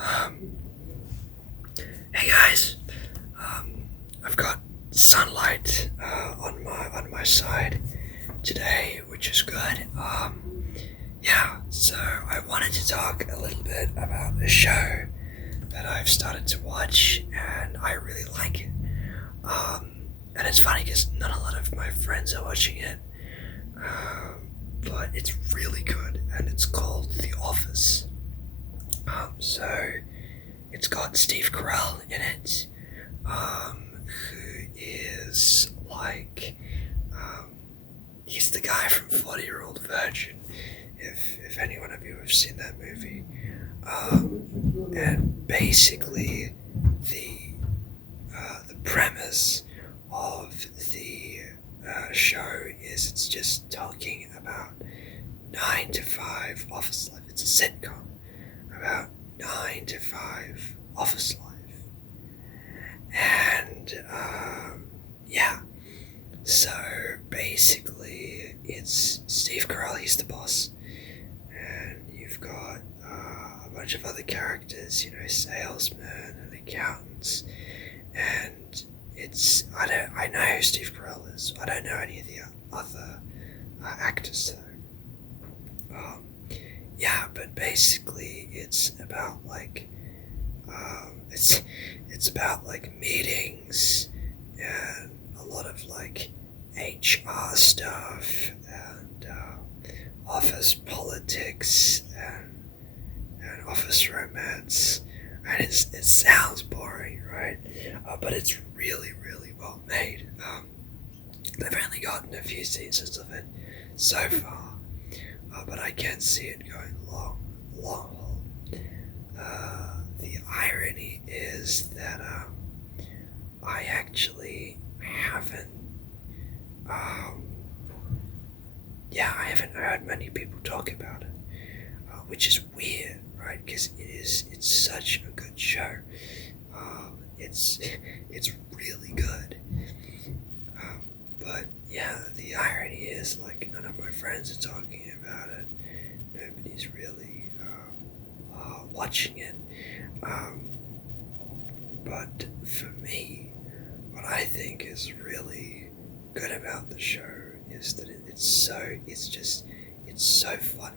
Um, hey guys, I've got sunlight on my side today, which is good. Yeah, so I wanted to talk a little bit about a show that I've started to watch, and I really like it. And it's funny because not a lot of my friends are watching it, but it's really good, and it's called The Office. So it's got Steve Carell in it, who is like, um, he's the guy from 40-Year-Old Virgin. If anyone of you have seen that movie, and basically the the premise of the show is it's just talking about 9 to 5 office life. It's a sitcom about 9 to 5 office life. And yeah, so basically it's Steve Carell, he's the boss, and you've got a bunch of other characters, salesmen and accountants, and I know who Steve Carell is. I don't know any of the other actors though. Yeah, but basically it's about like it's about like meetings and a lot of like HR stuff and office politics and office romance. And it sounds boring, right? But it's really, really well made. They've only gotten a few seasons of it so far, but I can see it going long, long haul. The irony is that I actually haven't, um, I haven't heard many people talk about it, which is weird, right? Because it's such a good show. It's it's really good. But yeah, the irony is like none of my friends are talking about it. Nobody's really watching it. Um, but for me, what I think is really good about the show is that it's so funny.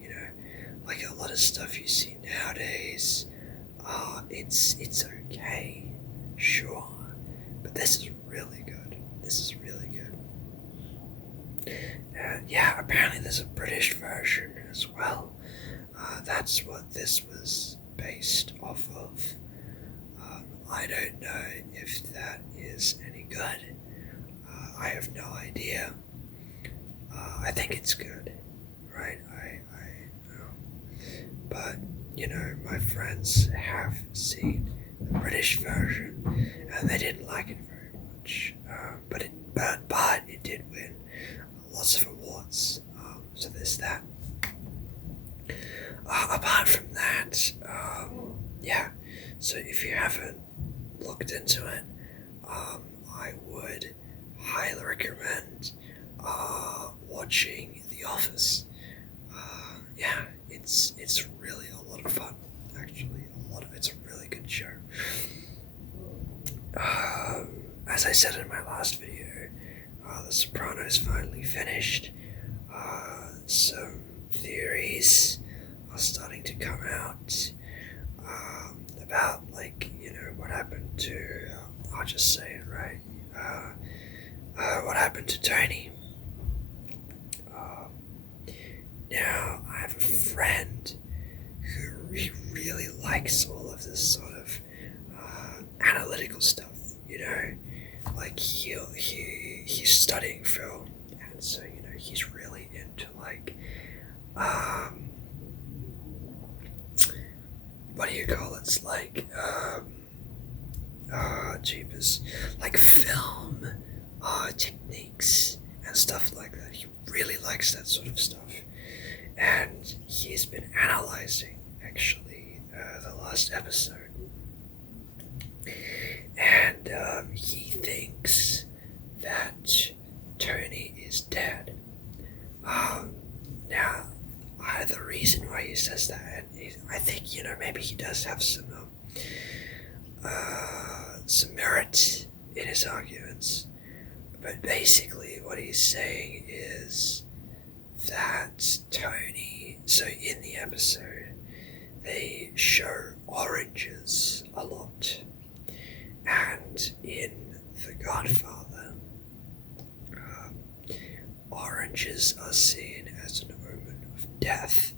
You know, like a lot of stuff you see nowadays, it's okay, sure, but this is really good. This is really good. And yeah, apparently there's a British version as well. That's what this was based off of. I don't know if that is any good. I have no idea. I think it's good, right? But my friends have seen the British version, and they didn't like it very much. But it did win lots of awards. So there's that. Apart from that, yeah. So if you haven't looked into it, I would highly recommend watching The Office. Yeah, it's really a lot of fun. Actually, it's a really good show. As I said in my last video, The Sopranos finally finished. Some theories are starting to come out about what happened to. I'll just say it right. What happened to Tony? Now I have a friend who really likes all of this sort of analytical stuff. Like he's studying film, and so he's really into like what do you call it? It's like jeepers, like film techniques and stuff like that. He really likes that sort of stuff, and he's been analyzing actually the last episode, and he thinks that Tony is dead. Now, the reason why he says that, and I think maybe he does have some merit in his arguments. But basically, what he's saying is that Tony. So in the episode, they show oranges a lot, and in The Godfather, um, oranges are seen as an omen of death.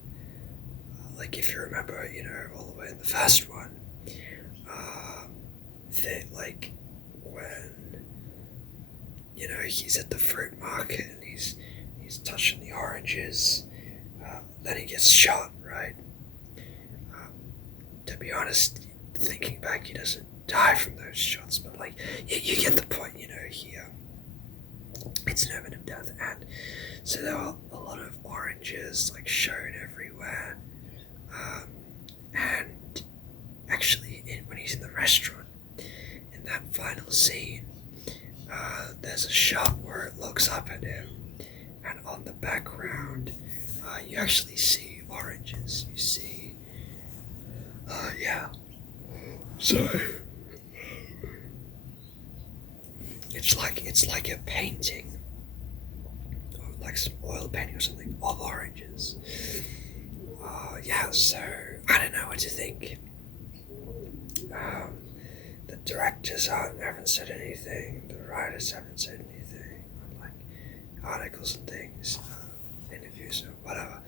Like if you remember, all the way in the first one, that like when he's at the fruit market and he's touching the oranges, then he gets shot, right? Um, to be honest, thinking back, he doesn't die from those shots, but like you get the point, it's an omen of death, and so there are a lot of oranges like shown everywhere, and actually when he's in the restaurant in that final scene, there's a shot where it looks up at him, and on the background, you actually see oranges. You see, yeah. So it's like a painting, or like some oil painting or something of oranges. Yeah. So I don't know what to think. The directors haven't said anything. The writers haven't said anything. Like articles and things, interviews or whatever.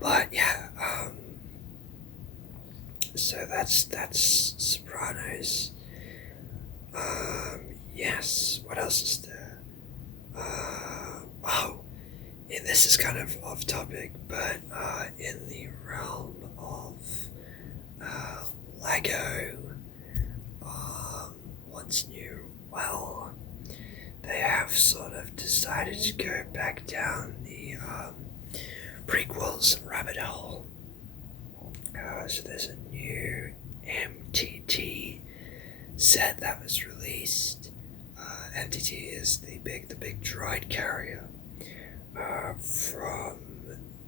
But yeah. So that's Sopranos. Yes. What else is there? Oh, and this is kind of off topic, but in the realm of Lego. What's new? Well, they have sort of decided to go back down the prequels rabbit hole. So there's a new MTT set that was released. MTT is the big droid carrier from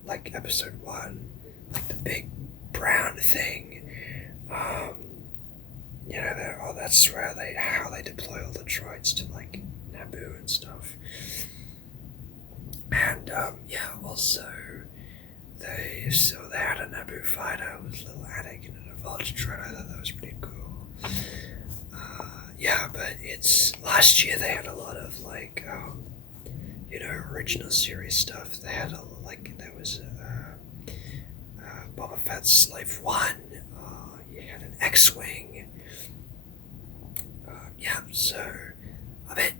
like episode 1, like the big brown thing. That's where how they deploy all the droids to like Naboo and stuff. And also they had a Naboo fighter with little Anakin and a Vulture droid. I thought that was pretty cool. But it's last year they had a lot of like original series stuff. They had there was Boba Fett's Slave One. You had an X-wing. So a bit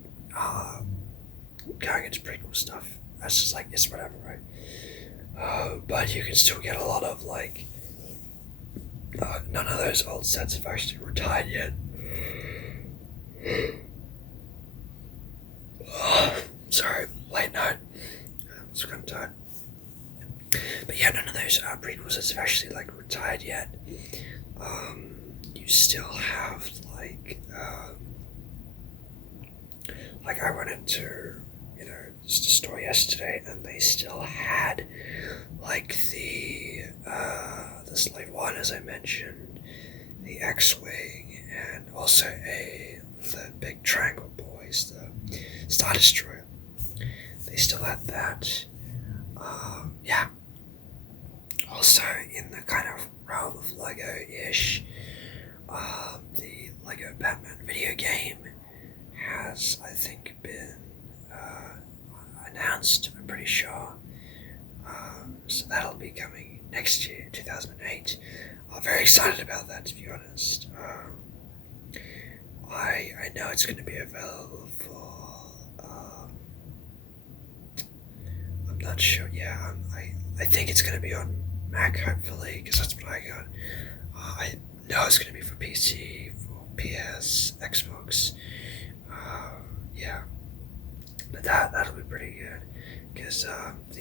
going into prequel stuff. That's just like it's whatever, right? But you can still get a lot of like none of those old sets have actually retired yet. Sorry, late night. It's kind of tired. But yeah, none of those prequels have actually like retired yet. You still have like I went into just a store yesterday, and they still had like the Slave One, as I mentioned, the X-wing, and also the big triangle boys, the Star Destroyer. They still had that. Also, in the kind of realm of Lego-ish, the Lego Batman video game has, I think, been announced, I'm pretty sure. So that'll be coming next year, 2008. I'm very excited about that, to be honest. I know it's going to be available for... I'm not sure. Yeah, I think it's going to be on Mac, hopefully, because that's what I got. I know it's going to be for PC, for PS, Xbox. But that'll be pretty good, because what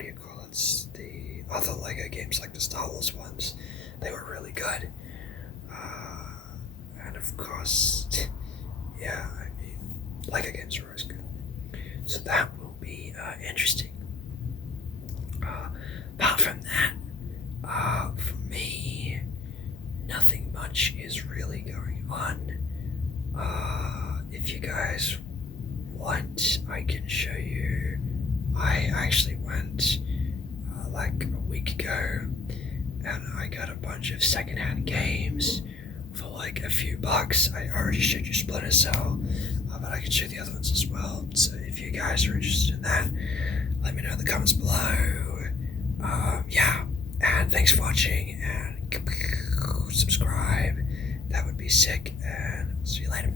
do you call it? The other Lego games, like the Star Wars ones, they were really good. And of course, Lego games are always good. So that will be interesting. from that, for me, nothing much is really going on. If you guys want, I can show you. I actually went like a week ago and I got a bunch of secondhand games for like a few bucks. I already showed you Splinter Cell, but I can show the other ones as well. So if you guys are interested in that, let me know in the comments below. Yeah, and thanks for watching, and subscribe. That would be sick, and see you later.